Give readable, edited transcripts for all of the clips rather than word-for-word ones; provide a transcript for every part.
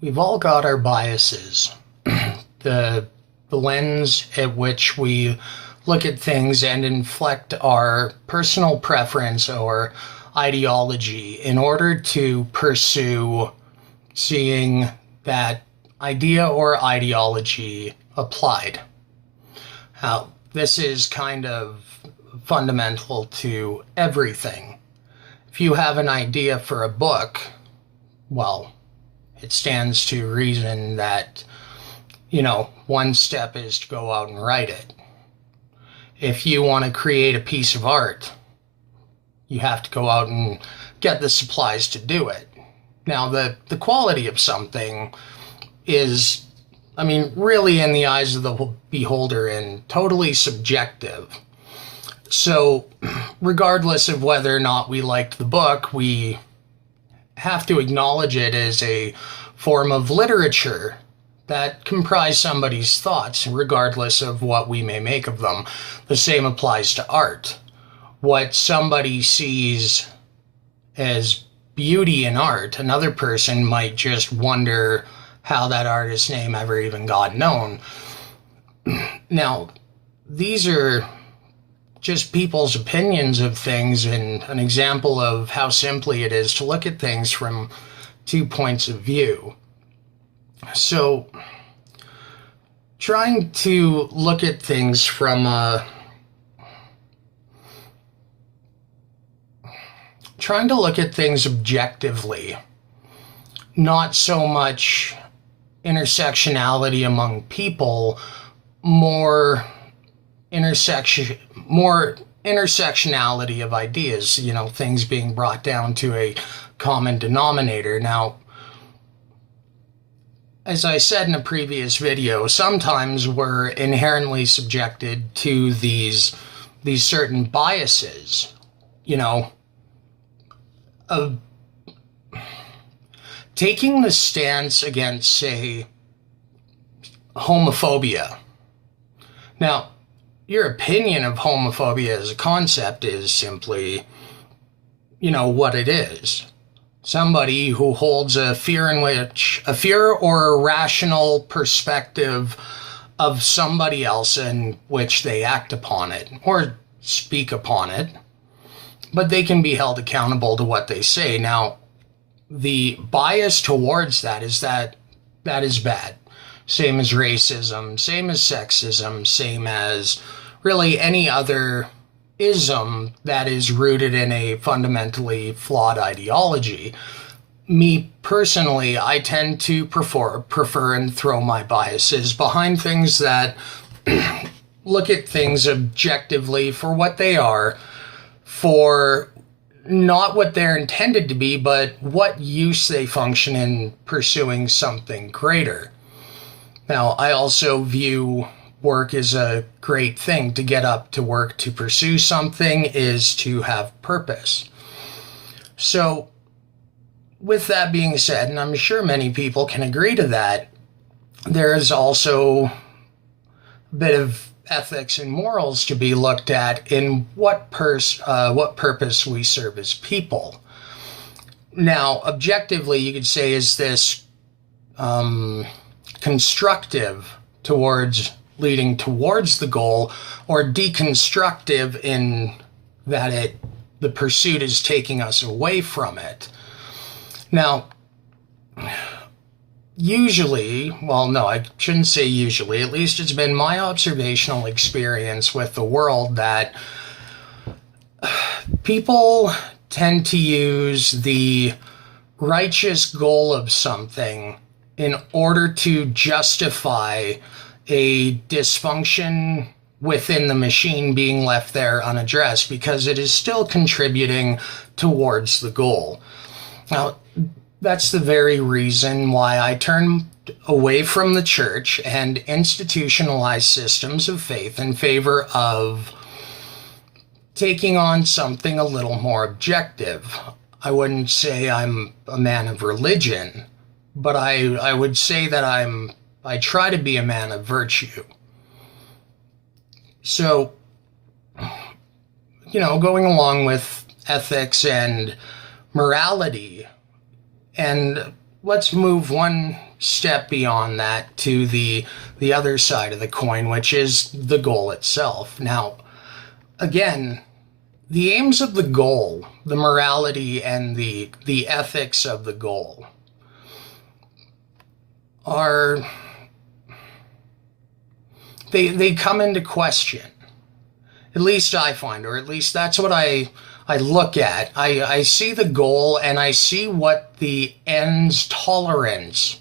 We've all got our biases, the, the lens at which we look at things and inflect our personal preference or ideology in order to pursue seeing that idea or ideology applied. Now, this is kind of fundamental to everything. If you have an idea for a book, well, it stands to reason that, one step is to go out and write it. If you want to create a piece of art, you have to go out and get the supplies to do it. Now, the quality of something is, really in the eyes of the beholder and totally subjective. So, regardless of whether or not we liked the book, we have to acknowledge it as a form of literature that comprise somebody's thoughts, regardless of what we may make of them. The same applies to art. What somebody sees as beauty in art, another person might just wonder how that artist's name ever even got known. Now, these are just people's opinions of things and an example of how simply it is to look at things from 2 points of view. So, trying to look at things from trying to look at things objectively, not so much intersectionality among people, more intersectionality of ideas, things being brought down to a common denominator. Now, as I said in a previous video, sometimes we're inherently subjected to these certain biases, of taking the stance against, say, homophobia. Now, your opinion of homophobia as a concept is simply, what it is. Somebody who holds a fear or a rational perspective of somebody else in which they act upon it or speak upon it, but they can be held accountable to what they say. Now, the bias towards that is bad. Same as racism, same as sexism, same as really any other ism that is rooted in a fundamentally flawed ideology. Me personally, I tend to prefer and throw my biases behind things that look at things objectively for what they are, for not what they're intended to be, but what use they function in pursuing something greater. Now, I also view work is a great thing. To get up to work to pursue something is to have purpose. So, with that being said, and I'm sure many people can agree to that, there is also a bit of ethics and morals to be looked at in what purpose we serve as people. Now, objectively, you could say, is this constructive towards leading towards the goal, or deconstructive in that the pursuit is taking us away from it? Now, usually, well, no, I shouldn't say usually, at least it's been my observational experience with the world that people tend to use the righteous goal of something in order to justify a dysfunction within the machine being left there unaddressed, because it is still contributing towards the goal. Now, that's the very reason why I turned away from the church and institutionalized systems of faith in favor of taking on something a little more objective. I wouldn't say I'm a man of religion, but I would say that I try to be a man of virtue. So, going along with ethics and morality, and let's move one step beyond that to the other side of the coin, which is the goal itself. Now, again, the aims of the goal, the morality and the ethics of the goal are, they come into question. At least I find, or at least that's what I look at. I see the goal and I see what the end's tolerance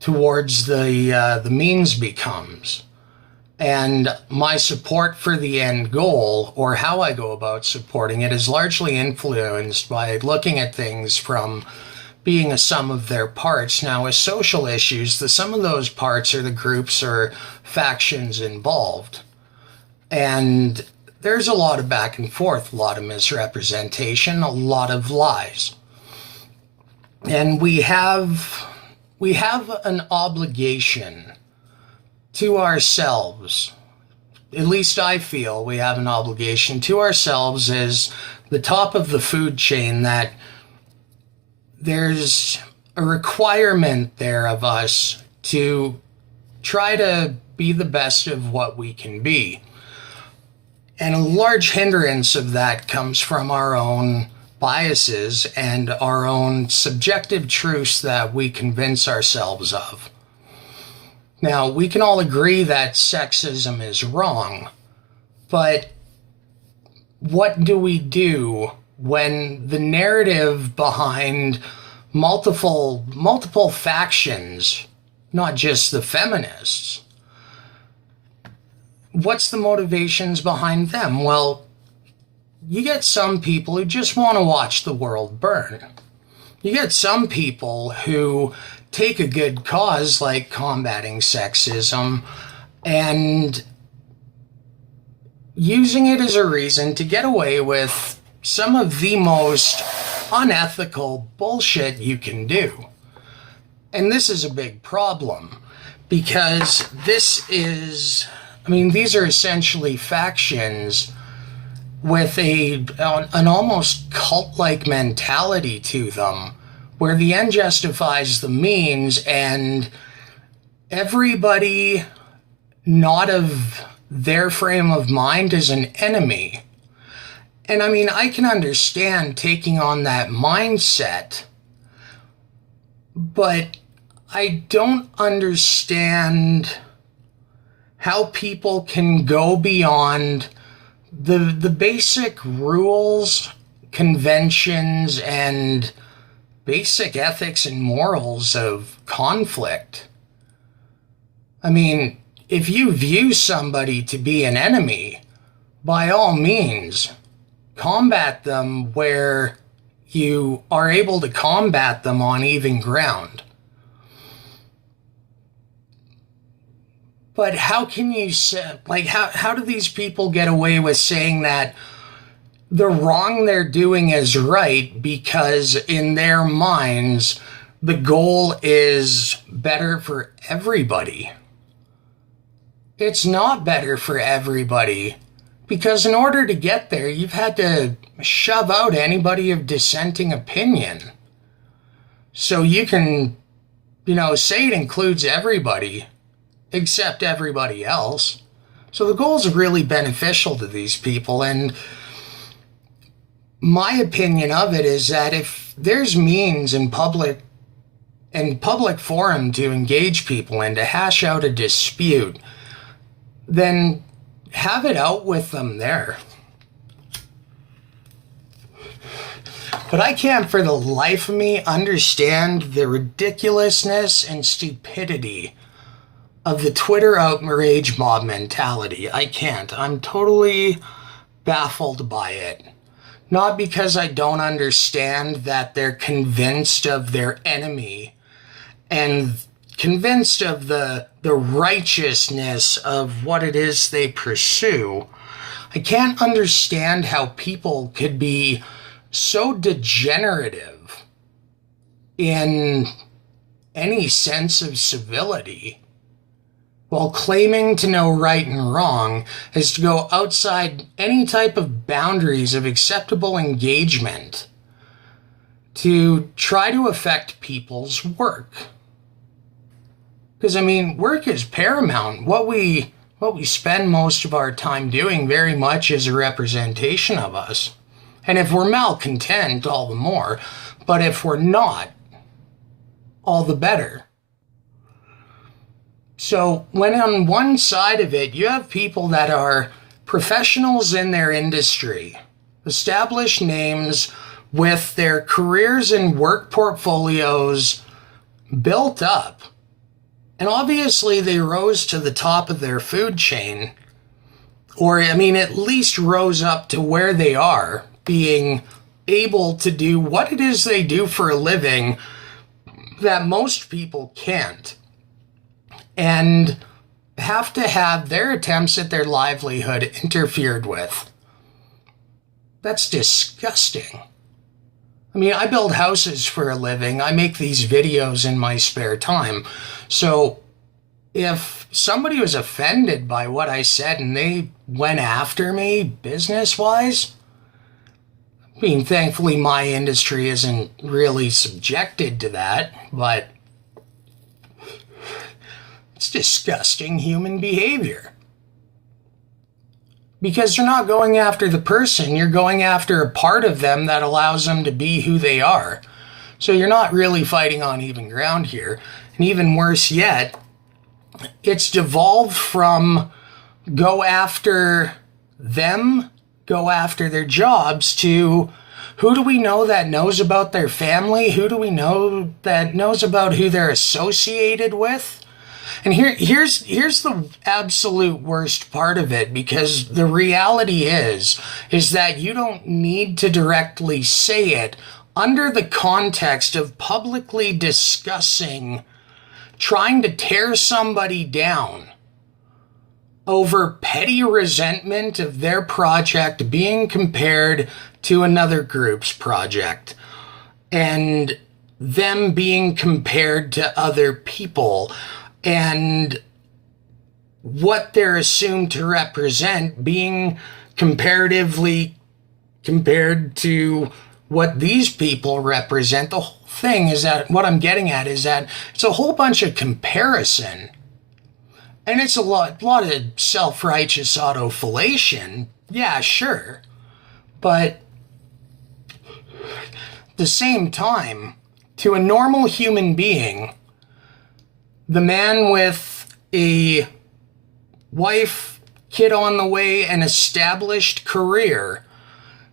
towards the means becomes. And my support for the end goal, or how I go about supporting it, is largely influenced by looking at things from being a sum of their parts. Now, with social issues, the sum of those parts are the groups or factions involved. And there's a lot of back and forth, a lot of misrepresentation, a lot of lies. And we have an obligation to ourselves. At least I feel we have an obligation to ourselves as the top of the food chain, that there's a requirement there of us to try to be the best of what we can be. And a large hindrance of that comes from our own biases and our own subjective truths that we convince ourselves of. Now, we can all agree that sexism is wrong, but what do we do when the narrative behind multiple factions, not just the feminists, what's the motivations behind them? Well, you get some people who just want to watch the world burn. You get some people who take a good cause like combating sexism and using it as a reason to get away with some of the most unethical bullshit you can do. And this is a big problem, because these are essentially factions with an almost cult-like mentality to them, where the end justifies the means, and everybody not of their frame of mind is an enemy. And I can understand taking on that mindset, but I don't understand how people can go beyond the basic rules, conventions, and basic ethics and morals of conflict. If you view somebody to be an enemy, by all means, combat them where you are able to combat them on even ground. But how can you say, how do these people get away with saying that the wrong they're doing is right because in their minds the goal is better for everybody? It's not better for everybody, because in order to get there, you've had to shove out anybody of dissenting opinion. So you can, say it includes everybody except everybody else. So the goal is really beneficial to these people. And my opinion of it is that if there's means in public forum to engage people and to hash out a dispute, then have it out with them there. But I can't for the life of me understand the ridiculousness and stupidity of the Twitter outrage mob mentality. I can't. I'm totally baffled by it. Not because I don't understand that they're convinced of their enemy and convinced of the righteousness of what it is they pursue. I can't understand how people could be so degenerative in any sense of civility while claiming to know right and wrong as to go outside any type of boundaries of acceptable engagement to try to affect people's work. Because, I mean, work is paramount. What we spend most of our time doing very much is a representation of us. And if we're malcontent, all the more. But if we're not, all the better. So when on one side of it, you have people that are professionals in their industry, established names with their careers and work portfolios built up. And obviously they rose to the top of their food chain, or I mean, at least rose up to where they are, being able to do what it is they do for a living that most people can't, and have to have their attempts at their livelihood interfered with. That's disgusting. I mean, I build houses for a living. I make these videos in my spare time. So if somebody was offended by what I said and they went after me business-wise, I mean, thankfully my industry isn't really subjected to that, but it's disgusting human behavior. Because you're not going after the person, you're going after a part of them that allows them to be who they are. So you're not really fighting on even ground here. And even worse yet, it's devolved from go after them, go after their jobs, to who do we know that knows about their family? Who do we know that knows about who they're associated with? And here's the absolute worst part of it, because the reality is that you don't need to directly say it under the context of publicly discussing trying to tear somebody down over petty resentment of their project being compared to another group's project, and them being compared to other people, and what they're assumed to represent being comparatively compared to what these people represent. The whole thing is that, what I'm getting at is that it's a whole bunch of comparison. And it's a lot of self-righteous autofellation. Yeah, sure. But at the same time, to a normal human being, the man with a wife, kid on the way, an established career,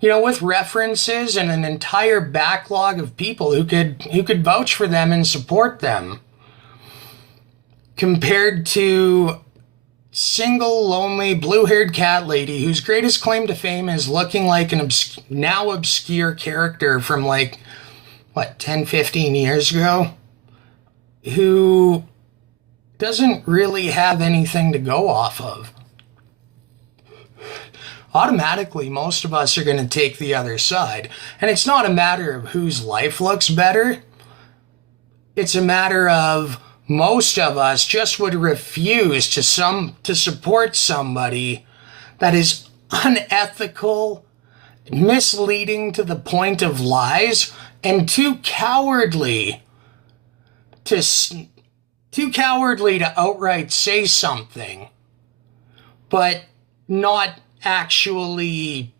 you know, with references and an entire backlog of people who could vouch for them and support them, compared to single, lonely, blue-haired cat lady whose greatest claim to fame is looking like an now obscure character from, like, what, 10, 15 years ago, who doesn't really have anything to go off of. Automatically, most of us are going to take the other side. And it's not a matter of whose life looks better. It's a matter of most of us just would refuse to support somebody that is unethical, misleading to the point of lies, and too cowardly to outright say something, but not actually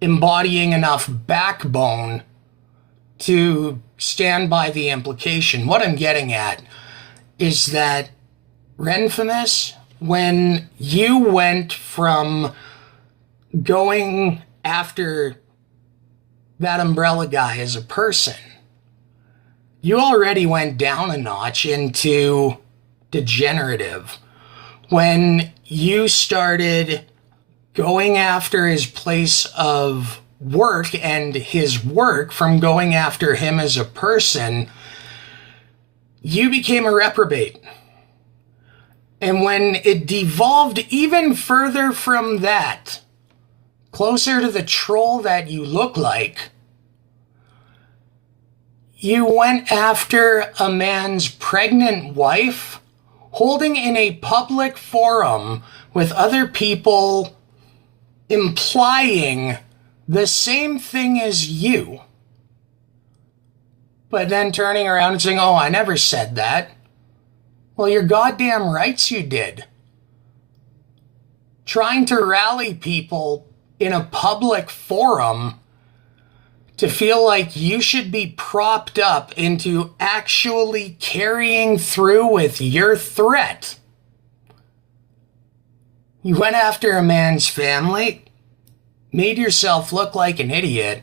embodying enough backbone to stand by the implication. What I'm getting at is that, Renfamous, when you went from going after that umbrella guy as a person, you already went down a notch into degenerative. When you started going after his place of work and his work from going after him as a person, you became a reprobate. And when it devolved even further from that, closer to the troll that you look like, you went after a man's pregnant wife, holding in a public forum with other people, implying the same thing as you. but then turning around and saying, oh, I never said that. Well, you're goddamn rights you did. Trying to rally people in a public forum to feel like you should be propped up into actually carrying through with your threat. You went after a man's family, made yourself look like an idiot,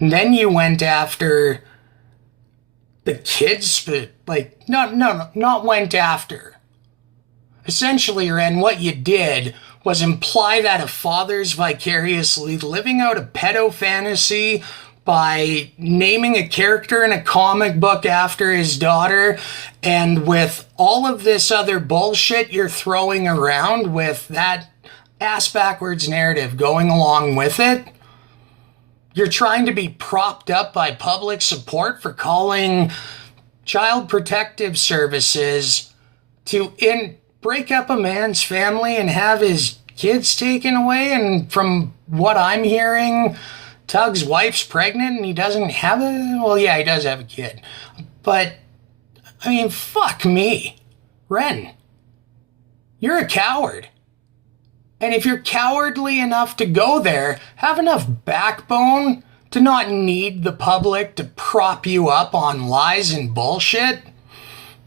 and then you went after the kids, but not went after. Essentially, Ren, what you did was imply that a father's vicariously living out a pedo fantasy by naming a character in a comic book after his daughter, and with all of this other bullshit you're throwing around with that ass-backwards narrative going along with it, you're trying to be propped up by public support for calling Child Protective Services to break up a man's family and have his kids taken away. And from what I'm hearing, Tug's wife's pregnant and he doesn't have a... Well, yeah, he does have a kid. But, I mean, fuck me. Ren, you're a coward. And if you're cowardly enough to go there, have enough backbone to not need the public to prop you up on lies and bullshit,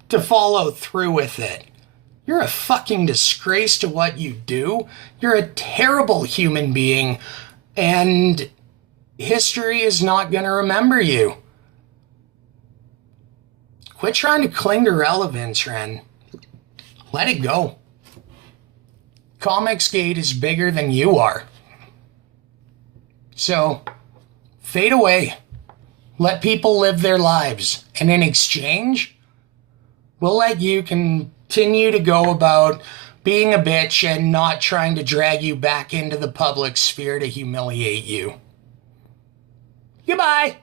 to follow through with it. You're a fucking disgrace to what you do. You're a terrible human being, and history is not going to remember you. Quit trying to cling to relevance, Ren. Let it go. Comicsgate is bigger than you are. So, fade away. Let people live their lives. And in exchange, we'll let you continue to go about being a bitch and not trying to drag you back into the public sphere to humiliate you. Goodbye.